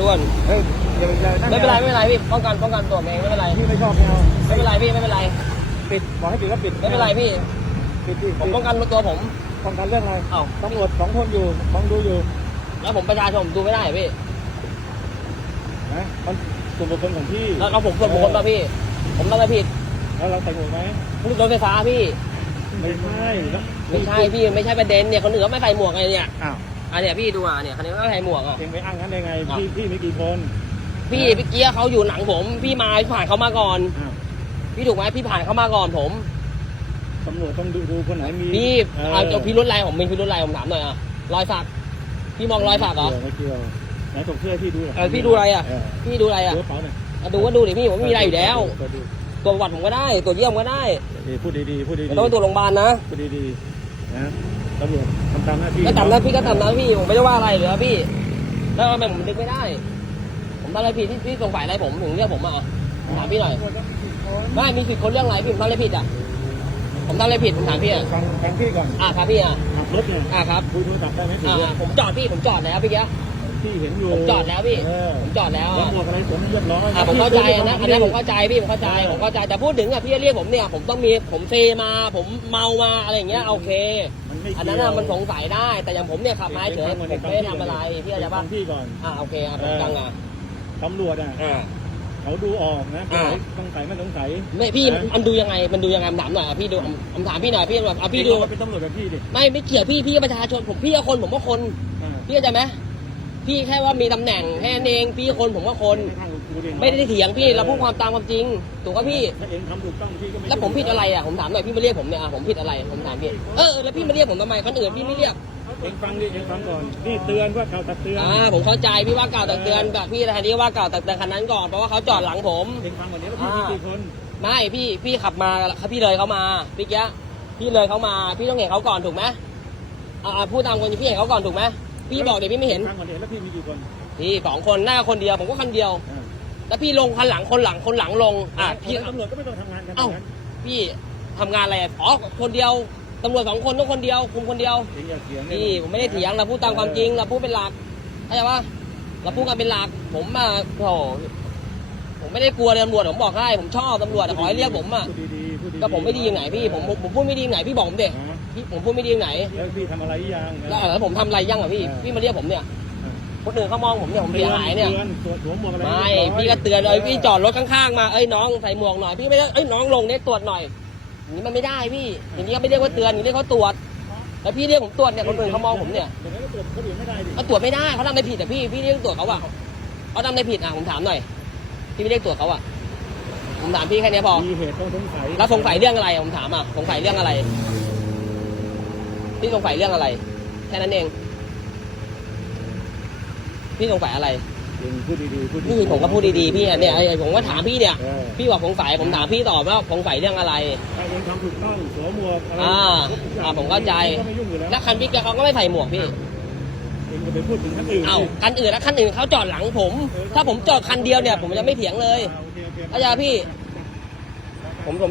ด้วน เฮ้ยอย่าอย่านั่นไม่เป็นไรไม่เป็นไรพี่ป้องกันป้องกันตัวเองไม่เป็นไรพี่ไม่ชอบไม่เอาไม่เป็นไรพี่ไม่เป็นไรปิดบอกให้ปิดก็ปิดไม่เป็นไรพี่ปิดปิดผมป้องกันตัวผมป้องกันเรื่องอะไรเอ้าตำรวจสองคนอยู่มองดูอยู่ แล้วผมประชาชนผมดูไม่ได้เหรอพี่นะมันส่วนบุคคลของพี่แล้วเราผมส่วนบุคคลป่ะพี่ ผมทำอะไรผิด แล้วเราแต่งหมวกไหมรถไฟฟ้าพี่ ไม่ใช่แล้วไม่ใช่พี่ไม่ใช่ประเด็นเนี่ยคนอื่นก็ไม่ใส่หมวกไงเนี่ยอ้าว อันเนี้ยพี่ดูอะเนี่ยคันนี้ก็ไม่ใส่หมวกอะ เองไปอ้างงั้นได้ไงอ้าวพี่พี่มีกี่คนพี่พี่เกียร์เขาอยู่หลังผม พี่มาพี่ผ่านเขามาก่อน อ้าวพี่ถูกไหมพี่ผ่านเขามาก่อนผม ตำรวจต้องดูดูคนไหนมีพี่เออเอาเอาพี่รุ่นอะไรผมมีพี่รุ่นอะไรผมถามหน่อยอะรอยสักพี่มองรอยสักเหรอ ไม่เกี่ยวไหนส่งเสื้อให้พี่ดูหน่อยเออพี่ดูอะไรอะ เพี่ดูอะไรอะดูกระเป๋าหน่อยอะดูก็ดูดิพี่ผมไม่มีอะไรอยู่แล้ว เปิดดูตัวประวัติผมก็ได้ตัวเยี่ยมก็ได้ดีพูดดีๆพูดดีไม่ต้องไปตรวจโรงพยาบาลนะ พูดดีๆ นะตำรวจทำตามหน้าที่ก็ทำหน้าพี่ก็ทำหน้าพี่ผมไม่ได้ว่าอะไรเลยครับพี่ แล้วทำไมผมนึกไม่ได้ ผมทำอะไรผิดที่พี่สงสัยอะไรผมถึงเรียกผมมาอะถามพี่หน่อยไม่มีผิดคนเรื่องอะไรพี่ผมทำอะไรผิดอะผมทำอะไรผิดผมถามพี่อะฟังฟังพี่ก่อนอะครับพี่อะขับรถเนี่ยอะครับคุยโทรศัพท์ได้ไหมอะผมจอดพี่ผมจอดแล้วพี่เกี้ ยพี่เห็นอยู่ผมจอดแล้วพี่ เออผมจอดแล้วแล้วอะหมวกอะไรสวมให้เรียบร้อยอะผมเข้าใจนะอันนี้ผมเข้าใจพี่ผมเข้าใจผมเข้าใจแต่พูดถึงอะพี่เรียกผมเนี่ยผมต้องมีผมเซมาผมเมามาอะไรอย่างเงี้ยโอเค มันไม่อันนั้นน่ะมันสงสัยได้แต่อย่างผมเนี่ยขับมาเฉยผมไม่ได้ทำอะไรพี่เข้าใจฟัปะงพี่ก่อน อ่าโอเคอะผมฟังอะตำรวจอะ อ่า เขาดูออกนะอ่า สงสัยไม่สงสัยไม่พี่มันดูยังไงมันดูยังไงผมถามหน่อยอะพี่ดูผมถามพี่หน่อยพี่แบบเอาพี่ดูเราเป็นตำรวจแบบพี่ดิไม่ไม่เกี่ยวพี่พี่ประชาชนผมพี่ก็คนผมก็คน อ่าพี่เข้าใจไหม พี่แค่ว่ามีตำแหน่งแค่นั้นเองพี่คนผมก็คน ทางกูเองไม่ได้เถียงพี่เราพูดความตามความจริงถูกป่ะพี่ ถ้าเองทำถูกต้องพี่ก็ไม่แล้วผมผิดอะไรอะผมถามหน่อยพี่มาเรียกผมเนี่ยอะผมผิดอะไรผมถามพี่เออแล้วพี่มาเรียกผมทำไมคนอื่นพี่ไม่เรียกเองฟังดิเองฟังก่อนพี่เตือนว่าเขาตักเตือนอ่าผมเข้าใจพี่ว่ากล่าวตักเตือนแบบพี่แต่ทีนี้ว่ากล่าวตักเตือนคันนั้นก่อนเพราะว่าเขาจอดหลังผม เองฟังก่อนนี้แล้วพี่มีกี่คนไม่พี่พี่ขับมาพี่เลยเขามาพี่เกี้ยพี่เลยเขามา พี่ต้องเห็นเขาก่อนถูกไหมอ่าพูดตามคนพี่เห็นเขาก่อนถูกไหม พี่บอกเดี๋ยวพี่ไม่เห็นฟังก่อนดิแล้วพี่มีกี่คนพี่สองคนหน้าคนเดียวผมก็คันเดียว อ่าแล้วพี่ลงคันหลังคนหลังคนหลังลงอะพี่ตำรวจก็ไม่ต้องทำงานกันเอ้าแบบนั้นพี่ทำงานอะไรอะอ๋อคนเดียวตำรวจสองคนต้องคนเดียว คุมคนเดียวเองอย่าเถียงพี่ผมไม่ได้เถียงเราพูดตามความจริงเราพูดเป็นหลักเข้าใจปะเราพูดกันเป็นหลัก ผมมาโอ้โหผมไม่ได้กลัวเลยตำรวจผมบอกให้ผมชอบตำรวจแต่ขอให้เรียกผมอะพูดดีๆพูดดีๆก็ผมไม่ดียังไงพี่ผมผมผมพูดไม่ดียังไงพี่บอกผมเด็ก อ่า พี่ผมพูดไม่ดียังไงแล้วพี่ทำอะไรยังแล้วแล้วผมทำอะไรยังอะพี่เออพี่มาเรียกผมเนี่ย คนอื่นเขามองผมเนี่ยผมเสียหายเนี่ยตือตรวจหัวหมวกอะไรไม่เรียบร้อยพี่ก็เตือนเลยพี่จอดรถข้างๆมา เอ้ยน้องใส่หมวกหน่อย พี่ไม่ได้เอ้ยน้องลงเนี่ยตรวจหน่อย อย่างนี้มันไม่ได้พี่ อย่างนี้ก็ไม่เรียกว่าเตือนอย่างนี้เรียกเขาตรวจ แล้วพี่เรียกผมตรวจเนี่ยคนอื่นเขามองผมเนี่ยเดี๋ยวนี้ก็ตรวจคนอื่นไม่ได้ดิเขาตรวจไม่ได้เขาทำอะไรผิดแต่พี่ พี่เรียกตรวจเขาอะเขาทำอะไรผิดอะผมถามหน่อย พี่ไม่เรียกตรวจเขาอะผมถามพี่แค่เนี้ยพอ มีเหตุต้องสงสัยแล้วสงสัยเรื่องอะไรผมถามอะสงสัยเรื่องอะไร พี่สงสัยเรื่องอะไร แค่นั้นเอง พี่สงสัยอะไรเองพูดดีๆพูดนี่ผมก็พูดดีๆพี่อะเนี่ยไอ้ผมก็ถามพี่เนี่ย เออพี่บอกสงสัยผมถามพี่ตอบว่าสงสัยเรื่องอะไร ถ้าเองทำถูกต้องสวมหมวกอะไรอ่าทุกย่งอ่าผมเข้าใจ ก็ไม่ยุ่งอยู่แล้วแล้วคันพี่แกเขาก็ไม่ใส่หมวกพี่เองจะไปพูดถึงคนอื่นเอ้าสิคันอื่นแล้วคันอื่นเขาจอดหลังผม ถ้าผมจอดคันเดียวเนี่ย ผมจะไม่เถียงเลยอ่าโอเคโอเค เข้าใจพี่ ผมผม